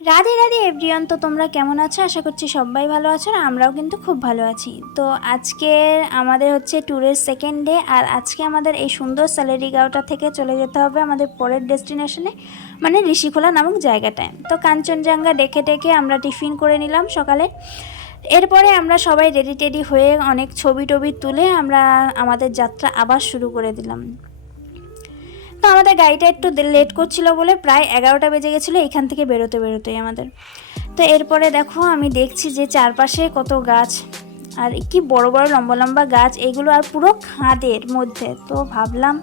Radhe Radhe everyone. তো তোমরা কেমন আছো? আশা করছি সবাই ভালো আছো, আর আমরাও কিন্তু খুব ভালো আছি। তো আজকে আমাদের হচ্ছে ট্যুরের সেকেন্ড ডে, আর আজকে আমাদের এই সুন্দর সালেরিগাঁওটা থেকে চলে যেতে হবে আমাদের পরের ডেস্টিনেশনে, মানে ঋষিখোলা নামক জায়গাটায়। তো কাঞ্চনজঙ্ঘা দেখে দেখে আমরা টিফিন করে নিলাম সকালে। এরপরে আমরা সবাই রেডি টেডি হয়ে অনেক ছবি টবি তুলে আমরা আমাদের যাত্রা আবার শুরু করে দিলাম। তো আমাদের গাড়িটা একটু লেট করছিল বলে প্রায় 11টা বেজে গেছিলো এইখান থেকে বেরোতে বেরোতেই আমাদের। তো এরপরে দেখো আমি দেখছি যে চারপাশে কত গাছ, আর কি বড় বড় লম্বা লম্বা গাছ এগুলো, আর পুরো খাদের মধ্যে। তো ভাবলাম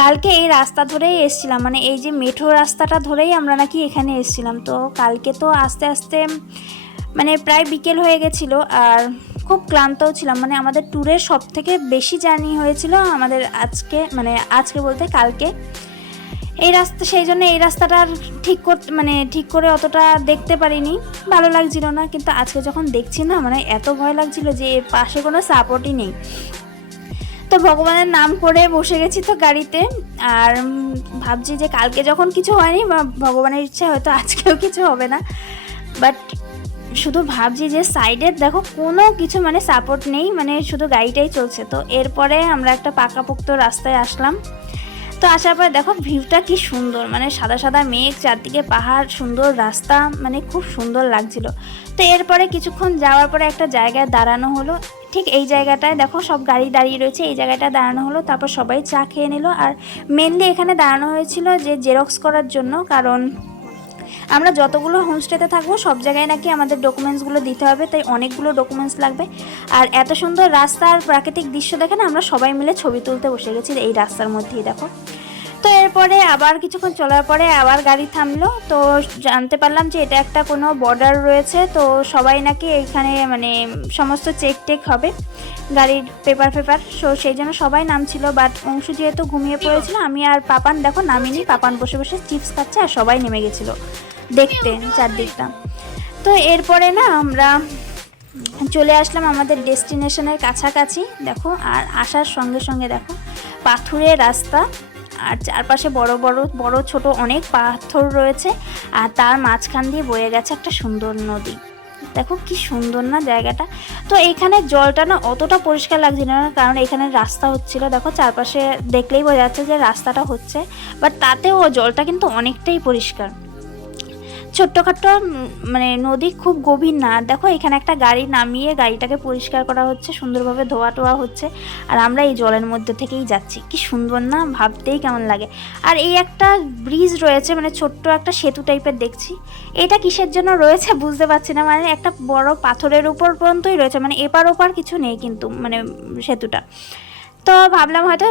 কালকে এই রাস্তা ধরেই এসছিলাম, মানে এই যে মেঠো রাস্তাটা ধরেই আমরা নাকি এখানে এসছিলাম। তো কালকে তো আস্তে আস্তে মানে প্রায় বিকেল হয়ে গেছিলো, আর খুব ক্লান্তও ছিলাম। মানে আমাদের ট্যুরের সব থেকে বেশি জার্নি হয়েছিল আমাদের আজকে, মানে আজকে বলতে কালকে। এই রাস্তা, সেই জন্য এই রাস্তাটা ঠিক করে অতটা দেখতে পারিনি, ভালো লাগছিল না। কিন্তু আজকে যখন দেখছি না, মানে এত ভয় লাগছিল যে পাশে কোনো সাপোর্টই নেই। তো ভগবানের নাম করে বসে গেছি তো গাড়িতে, আর ভাবছি যে কালকে যখন কিছু হয়নি বা ভগবানের ইচ্ছা হয়তো আজকেও কিছু হবে না। বাট শুধু ভাবছি যে সাইডের দেখো কোনো কিছু মানে সাপোর্ট নেই, মানে শুধু গাড়িটাই চলছে। তো এরপরে আমরা একটা পাকাপোক্ত রাস্তায় আসলাম। তো আসার পরে দেখো ভিউটা কি সুন্দর, মানে সাদা সাদা মেঘ, চারদিকে পাহাড়, সুন্দর রাস্তা, মানে খুব সুন্দর লাগছিল। তো এরপরে কিছুক্ষণ যাওয়ার পরে একটা জায়গায় দাঁড়ানো হলো। ঠিক এই জায়গাটায় দেখো সব গাড়ি দাঁড়িয়ে রয়েছে, এই জায়গাটায় দাঁড়ানো হলো। তারপর সবাই চা খেয়ে নিল। আর মেনলি এখানে দাঁড়ানো হয়েছিল যে জেরক্স করার জন্য, কারণ আমরা যতগুলো হোমস্টেতে থাকবো সব জায়গায় নাকি আমাদের ডকুমেন্টসগুলো দিতে হবে, তাই অনেকগুলো ডকুমেন্টস লাগবে। আর এত সুন্দর রাস্তা আর প্রাকৃতিক দৃশ্য দেখে না আমরা সবাই মিলে ছবি তুলতে বসে গেছি এই রাস্তার মধ্যেই দেখো। তো এরপরে আবার কিছুক্ষণ চলার পরে আবার গাড়ি থামলো। তো জানতে পারলাম যে এটা একটা কোনো বর্ডার রয়েছে। তো সবাই নাকি এখানে মানে সমস্ত চেক টেক হবে গাড়ির পেপার। সেই জন্য সবাই নামছিল। বাট অংশু যেহেতু ঘুমিয়ে পড়েছিল, আমি আর পাপান দেখো নামিনি। পাপান বসে বসে চিপস খাচ্ছে, আর সবাই নেমে গেছিলো দেখতে চারদিকটা। তো এরপরে না আমরা চলে আসলাম আমাদের ডেস্টিনেশনের কাছাকাছি দেখো। আর আসার সঙ্গে সঙ্গে দেখো পাথুরে রাস্তা, আর চারপাশে বড় বড় বড় ছোট অনেক পাথর রয়েছে, আর তার মাঝখান দিয়ে বয়ে গেছে একটা সুন্দর নদী। দেখো কি সুন্দর না জায়গাটা। তো এইখানে জলটা না অতটা পরিষ্কার লাগছিল না, কারণ এখানে রাস্তা হচ্ছিল। দেখো চারপাশে দেখলেই বোঝা যাচ্ছে যে রাস্তাটা হচ্ছে, বাট তাতেও জলটা কিন্তু অনেকটাই পরিষ্কার। ছোট্টখাট্টো মানে নদী, খুব গভীর না। দেখো এখানে একটা গাড়ি নামিয়ে গাড়িটাকে পরিষ্কার করা হচ্ছে, সুন্দরভাবে ধোয়া টোয়া হচ্ছে, আর আমরা এই জলের মধ্যে থেকেই যাচ্ছি। কি সুন্দর না, ভাবতেই কেমন লাগে। আর এই একটা ব্রিজ রয়েছে, মানে ছোট্ট একটা সেতু টাইপের দেখছি। এটা কিসের জন্য রয়েছে বুঝতে পারছি না, মানে একটা বড় পাথরের উপর পর্যন্তই রয়েছে, মানে এপার ওপার কিছু নেই কিন্তু, মানে সেতুটা। তো ভাবলাম হয়তো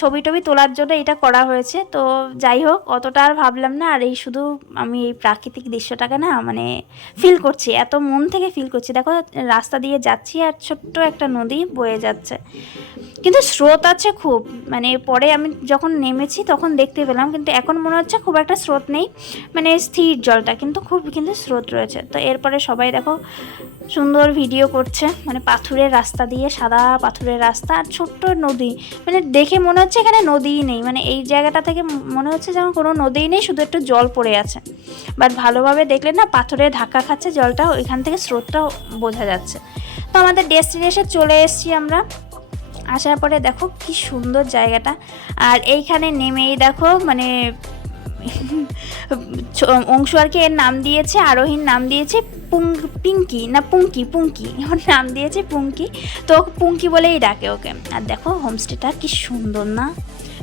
ছবি টবি তোলার জন্য এটা করা হয়েছে। তো যাই হোক, অতটা আর ভাবলাম না। আর এই শুধু আমি এই প্রাকৃতিক দৃশ্যটাকে না মানে ফিল করছি, এত মন থেকে ফিল করছি। দেখো রাস্তা দিয়ে যাচ্ছি আর ছোট্ট একটা নদী বয়ে যাচ্ছে, কিন্তু স্রোত আছে খুব। মানে পরে আমি যখন নেমেছি তখন দেখতে পেলাম, কিন্তু এখন মনে হচ্ছে খুব একটা স্রোত নেই, মানে স্থির জলটা, কিন্তু খুব কিন্তু স্রোত রয়েছে। তো এরপরে সবাই দেখো সুন্দর ভিডিও করছে, মানে পাথুরের রাস্তা দিয়ে, সাদা পাথুরের রাস্তা আর ছোট্ট নদী। মানে দেখে মনে হচ্ছে এখানে নদীই নেই, মানে এই জায়গাটা থেকে মনে হচ্ছে যেমন কোনো নদীই নেই, শুধু একটু জল পড়ে আছে। বাট ভালোভাবে দেখলে না পাথরে ধাক্কা খাচ্ছে জলটা, ওইখান থেকে স্রোতটাও বোঝা যাচ্ছে। তো আমাদের ডেস্টিনেশন চলে এসেছি আমরা। আসার পরে দেখো কি সুন্দর জায়গাটা। আর এইখানে নেমেই দেখো মানে অংশু আর কি এর নাম দিয়েছে, আরোহীর নাম দিয়েছে পিঙ্কি, না পুঙ্কি ওর নাম দিয়েছে পুঙ্কি। তো পুঙ্কি বলেই ডাকে ওকে। আর দেখো হোমস্টেটা কি সুন্দর না,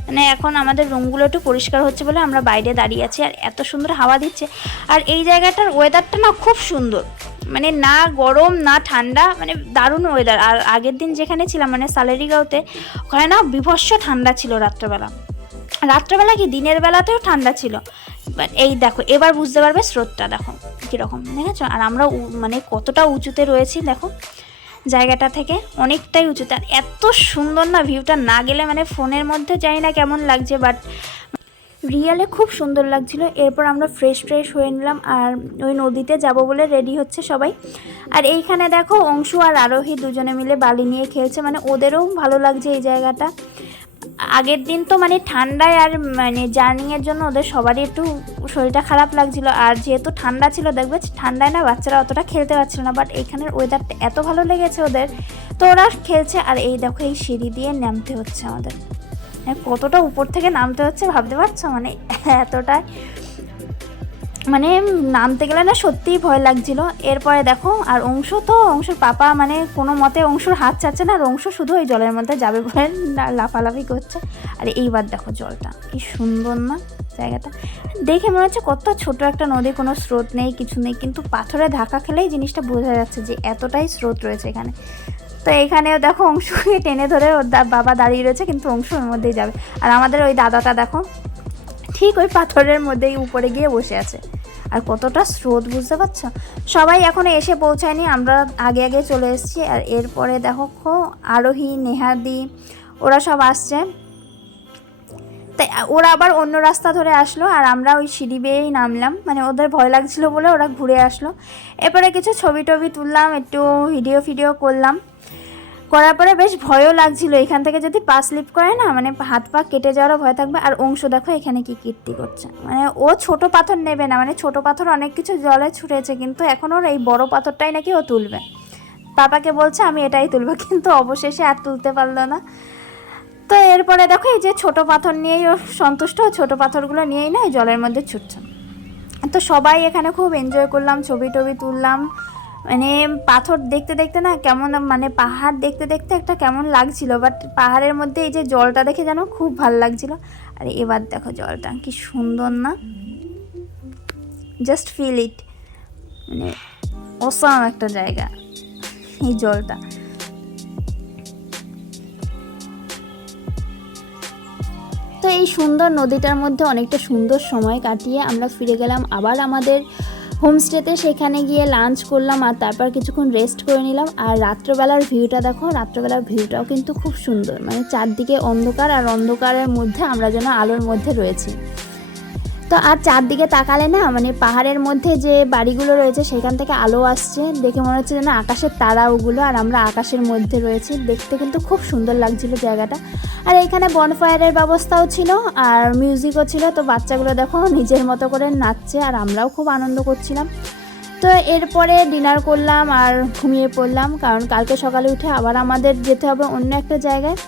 মানে এখন আমাদের রুমগুলো একটু পরিষ্কার হচ্ছে বলে আমরা বাইরে দাঁড়িয়ে আছি, আর এত সুন্দর হাওয়া দিচ্ছে। আর এই জায়গাটার ওয়েদারটা না খুব সুন্দর, মানে না গরম না ঠান্ডা, মানে দারুণ ওয়েদার। আর আগের দিন যেখানে ছিলাম মানে সালেরিগাঁওতে, ওখানে না বিভৎস ঠান্ডা ছিল রাত্রেবেলা কি দিনের বেলাতেও ঠান্ডা ছিল। বাট এই দেখো এবার বুঝতে পারবে স্রোতটা দেখো কীরকম, দেখেছো। আর আমরা মানে কতটা উঁচুতে রয়েছি দেখো জায়গাটা থেকে, অনেকটাই উঁচুতে। আর এত সুন্দর না ভিউটা, না গেলে মানে ফোনের মধ্যে জানি না কেমন লাগছে, বাট রিয়েলে খুব সুন্দর লাগছিল। এরপর আমরা ফ্রেশ হয়ে নিলাম, আর ওই নদীতে যাব বলে রেডি হচ্ছে সবাই। আর এইখানে দেখো অংশু আর আরোহী দুজনে মিলে বালি নিয়ে খেলছে, মানে ওদেরও ভালো লাগছে এই জায়গাটা। আগের দিন তো মানে ঠান্ডায় আর মানে জার্নিংয়ের জন্য ওদের সবারই একটু শরীরটা খারাপ লাগছিলো, আর যেহেতু ঠান্ডা ছিল দেখবে ঠান্ডায় না বাচ্চারা অতটা খেলতে পারছিল না, বাট এখানের ওয়েদারটা এত ভালো লেগেছে ওদের, তো ওরা খেলছে। আর এই দেখো এই সিঁড়ি দিয়ে নামতে হচ্ছে আমাদের, কতটা উপর থেকে নামতে হচ্ছে ভাবতে পারছো, মানে এতটাই মানে নামতে গেলে না সত্যিই ভয় লাগছিল। এরপরে দেখো আর অংশুর পাপা মানে কোনো মতে অংশুর হাত ছাড়ছে না, আর অংশু শুধু ওই জলের মধ্যে যাবে বলে লাফালাফি করছে। আর এইবার দেখো জলটা কি সুন্দর না জায়গাটা, দেখে মনে হচ্ছে কত ছোট একটা নদী, কোনো স্রোত নেই কিছু নেই, কিন্তু পাথরে ধাক্কা খেলেই জিনিসটা বোঝা যাচ্ছে যে এতটাই স্রোত রয়েছে এখানে। তো এখানেও দেখো অংশুকে টেনে ধরে ওর বাবা দাঁড়িয়ে রয়েছে, কিন্তু অংশু ওর মধ্যেই যাবে। আর আমাদের ওই দাদাটা দেখো ঠিক ওই পাথরের মধ্যেই উপরে গিয়ে বসে আছে। আর কতটা স্রোত বুঝতে পারছো। সবাই এখনো এসে পৌঁছায়নি, আমরা আগে আগে চলে এসেছি। আর এরপরে দেখো আরোহী, নেহাদি ওরা সব আসছে, তাই ওরা আবার অন্য রাস্তা ধরে আসলো, আর আমরা ওই সিঁড়ি বেয়েই নামলাম, মানে ওদের ভয় লাগছিল বলে ওরা ঘুরে আসলো। এরপরে কিছু ছবি টবি তুললাম, একটু ভিডিও করলাম, করার পরে বেশ ভয়ও লাগছিল, এখান থেকে যদি পা স্লিপ করে না মানে হাত পা কেটে যাওয়ারও ভয় থাকবে। আর অংশ দেখো এখানে কি কীর্তি করছে, মানে ও ছোট পাথর নেবে না, মানে ছোট পাথর অনেক কিছু জলে ছুটেছে, কিন্তু এখন ওর এই বড় পাথরটাই নাকি ও তুলবে। পাপাকে বলছে আমি এটাই তুলবো, কিন্তু অবশেষে আর তুলতে পারলো না। তো এরপরে দেখো এই যে ছোট পাথর নিয়েই ও সন্তুষ্ট, ছোট পাথরগুলো নিয়েই না এই জলের মধ্যে ছুটছে। তো সবাই এখানে খুব এনজয় করলাম, ছবি টবি তুললাম, মানে পাথর দেখতে দেখতে না কেমন, মানে পাহাড় দেখতে দেখতে একটা কেমন লাগছিল, বাট পাহাড়ের মধ্যে এই যে জলটা দেখে যেন খুব ভালো লাগছিল। আর এবার দেখো জলটা কি সুন্দর না, জাস্ট ফিল ইট, মানে অসাম একটা জায়গা এই জলটা। তো এই সুন্দর নদীটার মধ্যে অনেকটা সুন্দর সময় কাটিয়ে আমরা ফিরে গেলাম আবার আমাদের হোমস্টেতে। সেখানে গিয়ে লাঞ্চ করলাম, আর তারপর কিছুক্ষণ রেস্ট করে নিলাম। আর রাত্রবেলার ভিউটা দেখো, রাত্রবেলার ভিউটাও কিন্তু খুব সুন্দর, মানে চারদিকে অন্ধকার, আর অন্ধকারের মধ্যে আমরা যেন আলোর মধ্যে রয়েছি। তো আর চারদিকে তাকালে না মানে পাহাড়ের মধ্যে যে বাড়িগুলো রয়েছে সেখান থেকে আলো আসছে, দেখে মনে হচ্ছে যেন আকাশের তারা ওগুলো, আর আমরা আকাশের মধ্যে রয়েছি, দেখতে কিন্তু খুব সুন্দর লাগছিল জায়গাটা। আর এখানে বনফায়ারের ব্যবস্থাও ছিল, আর মিউজিকও ছিল। তো বাচ্চাগুলো দেখো নিজের মতো করে নাচছে, আর আমরাও খুব আনন্দ করছিলাম। তো এরপরে ডিনার করলাম আর ঘুমিয়ে পড়লাম, কারণ কালকে সকালে উঠে আবার আমাদের যেতে হবে অন্য একটা জায়গায়।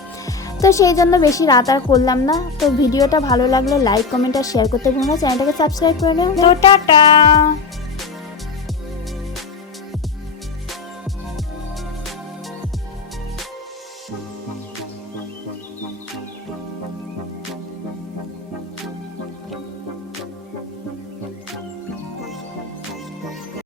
তো সেই জন্য বেশি রাত আর করলাম না। তো ভিডিওটা ভালো লাগলে লাইক, কমেন্ট আর শেয়ার করতে ভুলো না, চ্যানেলটাকে সাবস্ক্রাইব করে নিও। তো টাটা।